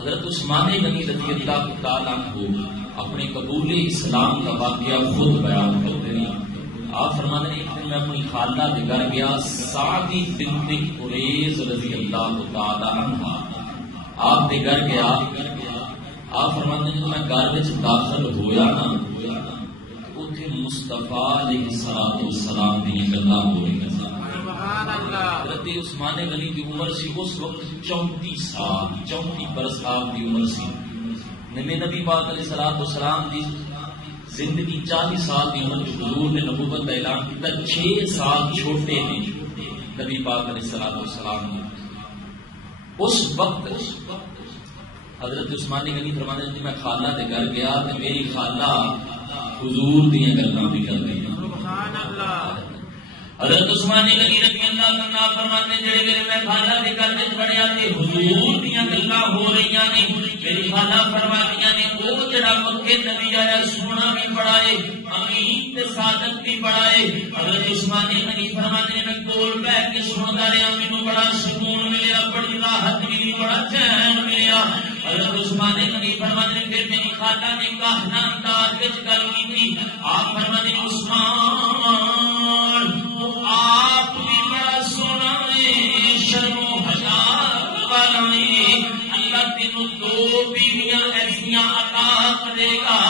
حضرت عثمان غنی رضی اللہ تعالیٰ عنہ اپنے قبول اسلام کا واقعہ خود بیان کرتے ہیں. آپ فرماتے ہیں کہ میں اپنی خالہ کے گھر گیا، سعدی بنت قریظ رضی اللہ تعالیٰ عنہ آپ کے گھر گیا. آپ فرماتے ہیں کہ میں گھر میں داخل ہویا نا، اتنے مصطفیٰ علیہ السلام کی گلاں ہو رہی ہیں. حضرت عثمان غنی کی عمر سی اس وقت 34 سال، 34 برس آپ کی عمر سی. نبی پاک علیہ السلام کی زندگی 40 سال کی عمر جو حضور نے نبوت کا اعلان کیا، 6 سال چھوٹے ہیں نبی پاک علیہ السلام نے. اس وقت حضرت عثمان غنی فرماتے ہیں کہ میں خالہ کے گھر گیا تو میری خالہ حضور دیاں گلاں بھی کر رہی ہیں. سبحان اللہ. حضرت عثمان غنی رضی اللہ عنہ فرماتے ہیں جڑے میرے میں خالہ کے گھر وچ پڑھیا تے حضور دیاں گلاں ہو رہیاں نے. میری خالہ فرماتیاں نے او جڑا مکے نبی آیا سونا بھی پڑھائے، امین تے صادق بھی پڑھائے. حضرت عثمان غنی فرماتے ہیں میں کول بیٹھ کے سندا رہیا، مینوں بڑا سکون ملیا، بڑی راحت ملی، بڑا چین ملیا. حضرت عثمان غنی فرماتے ہیں پھر میری خالہ نے کہنا انداز وچ گل کی. آپ فرماتے ہیں عثمان آپ بھی بڑا سونا ہے، شرم و حیا والا ہے، اللہ تینوں 2 بیویاں ایسیاں عطا کرے گا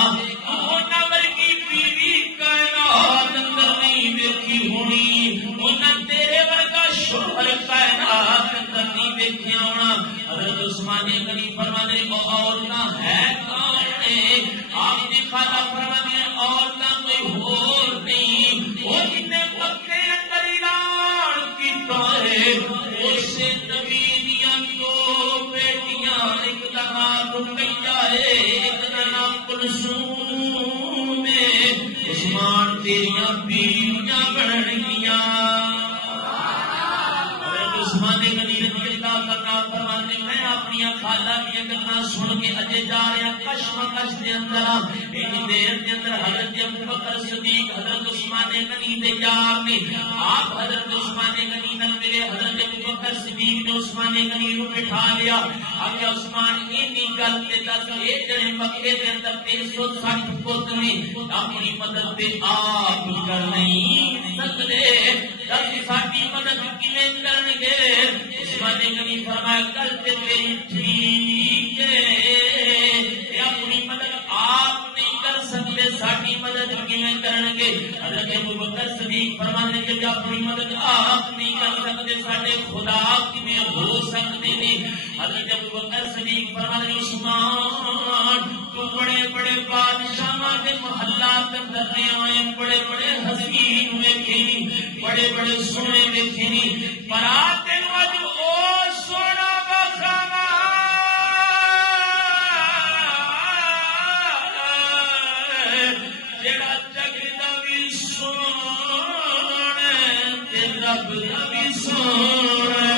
انہاں ورگی بیوی کائنات اندر نہیں ویکھی ہونی، انہاں تیرے ورگا شوہر کائنات اندر نہیں ویکھیا ہونا. حضرت عثمان غنی فرماتے ہیں وہ عورتاں ہے کون ہے؟ آپ کی خالہ فرماتی ہیں عورتاں کوئی اور نہیں، وہ جتنے مکے اندر اعلان کیتا ہے اسے نبی دیاں 2 بیٹیاں، ایک دا نام رقیہ ہے، ایک دا نام کلثوم ہے. عثمان تیریاں بیویاں بن گیاں. عثمان غنی رضی اللہ عنہ فرماتے ہیں میں اپنی خالہ دی گلاں سن کے اجے جا رہا کشمکش دے اندر. اتنی دیر دے اندر حضرت ابوبکر صدیق حضرت عثمان غنی دے یار نے آپ حضرت عثمان غنی نال ملے. حضرت ابوبکر صدیق نے عثمان غنی نو بٹھا لیا. آگے عثمان اینی گل تے دس اے جڑے مکے دے اندر 360 پتر نے اپنی مدد تے آپ کر نہیں سکدے، دس ساڈی مدد کیویں کرن گے؟ عثمان غنی فرمایا گل تے تیری ٹھیک ہے، اپنی مدد آپ نہیں کر سکتے، ساڈی مدد کیویں کرن گے؟ حضرت ابوبکر صدیق فرماتے ہیں کہ اپنی مدد آپ نہیں کر سکتے، ساڈے خدا کیویں ہو سکتے ہیں؟ حضرت ابوبکر صدیق فرماتے ہیں عثمان تو بڑے بڑے بادشاہاں دے محلات اندر رہے ہوئے، بڑے بڑے حسین ویکھے، بڑے بڑے سونے ویکھے، پر آ تینوں اج او سونا وکھاواں جڑا جگ دا وی سونا تے رب دا وی سونا.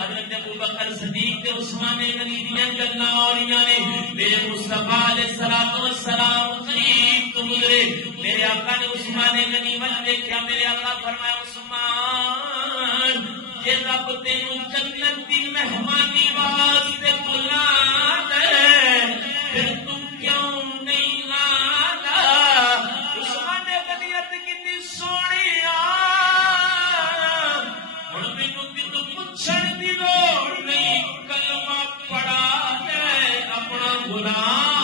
حضرت ابوبکر صدیق تے عثمان غنی دیاں گلاں اوریاں نے میرے مصطفیٰ علیہ الصلوۃ والسلام قریب تو گزرے. میرے آقا نے عثمان غنی ول دیکھا، میرے آقا فرمایا عثمان جے رب تینوں جنت دی مہمانی واسطے بلا دے پھر تو کیوں نہیں آندا؟ عثمان غنی کتنی سونی ہن مینوں کتوں پوچھن دی لوڑ نہیں، کلمہ پڑھا کے اپنا غلام